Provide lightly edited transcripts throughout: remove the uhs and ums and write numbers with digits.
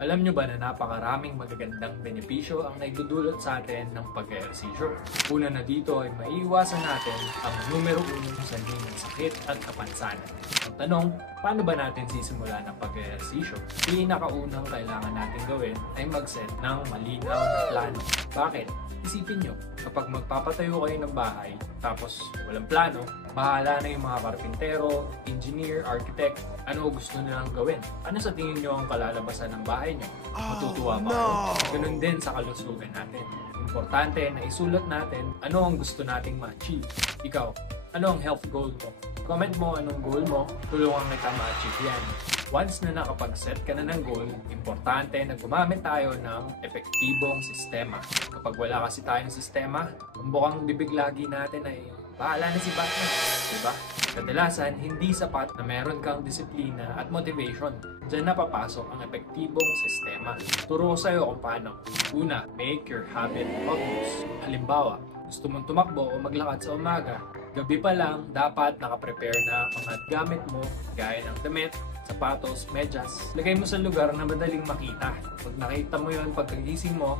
Alam nyo ba na napakaraming magagandang benepisyo ang naidudulot sa atin ng pag-eehersisyo? Una na dito ay maiiwasan natin ang numero 1 sanhi ng sakit at kapansanan. Ang tanong, paano ba natin sisimula ng pag-eehersisyo? Pinakaunang kailangan natin gawin ay mag-set ng malinaw na plano. Bakit? Isipin nyo, kapag magpapatayo kayo ng bahay, tapos walang plano, bahala na yung mga karpintero, engineer, architect, ano gusto nilang gawin. Ano sa tingin nyo ang kalalabasan ng bahay nyo? Matutuwa ba kayo? Ganun din sa kalusugan natin. Importante na isulat natin ano ang gusto nating ma-achieve. Ikaw, ano ang health goal mo? Comment mo anong goal mo, tulungan kita ma-achieve yan. Once na nakapag-set ka na ng goal, importante na gumamit tayo ng epektibong sistema. Kapag wala kasi tayong sistema, ang bukang bibig lagi natin ay bahala na si Batman, diba? Kadalasan, hindi sapat na meron kang disiplina at motivation. Diyan na papasok ang epektibong sistema. Turo ko sa'yo kung paano. Una, make your habit obvious. Halimbawa, gusto mong tumakbo o maglakad sa umaga, gabi pa lang, dapat nakaprepare na ang mga gamit mo, gaya ng damit, sapatos, medyas. Lagay mo sa lugar na madaling makita. Pag nakita mo yun pagkagising mo,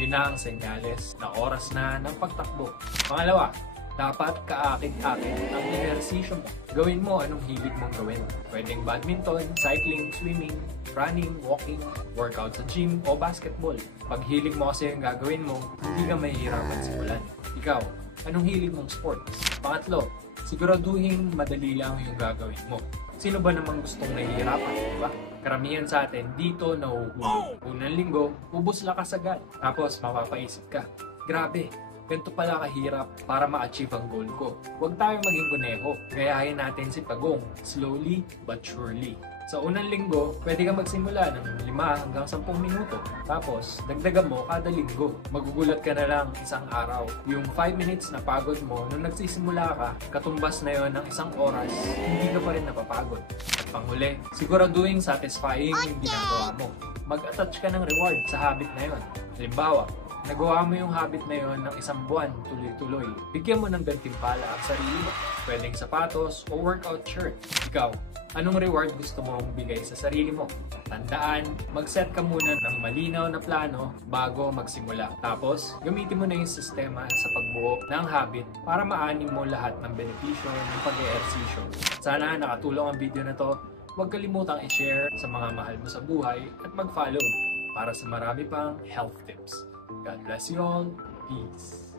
yun na ang senyales na oras na ng pagtakbo. Pangalawa, dapat kaakit-akit ang ehersisyo mo. Gawin mo anong hilig mong gawin. Pwedeng badminton, cycling, swimming, running, walking, workout sa gym o basketball. Pag hilig mo kasi yung gagawin mo, hindi ka mahihirapan simulan. Ikaw, anong hilig mong sports? Pangatlo, siguraduhin madali lang yung gagawin mo. Sino ba namang gustong nahihirapan, diba? Karamihan sa atin dito nahuhulog. Unang linggo, ubos lakas agad. Tapos mapapaisip ka, grabe, ganito pala kahirap para ma-achieve ang goal ko. Huwag tayong maging kuneho. Gayahin natin si Pagong, slowly but surely. Sa unang linggo, pwede kang magsimula ng 5 hanggang 10 minuto. Tapos, dagdagan mo kada linggo. Magugulat ka na lang isang araw. Yung 5 minutes na pagod mo, nung nagsisimula ka, katumbas na yon ng 1 oras, hindi ka pa rin napapagod. At panghuli, siguraduhin satisfying yung ginagawa mo. Mag-attach ka ng reward sa habit na yon. Halimbawa, nagawa mo yung habit na yon ng 1 buwan, tuloy-tuloy. Bigyan mo ng gantimpala ang sarili mo. Pwedeng sapatos o workout shirt. Ikaw, anong reward gusto mong bigay sa sarili mo? Tandaan, mag-set ka muna ng malinaw na plano bago magsimula. Tapos, gamitin mo na yung sistema sa pagbuo ng habit para maanin mo lahat ng benepisyo ng pag-eehersisyo. Sana nakatulong ang video na to. Huwag kalimutang i-share sa mga mahal mo sa buhay at mag-follow para sa marami pang health tips. God bless you all. Peace.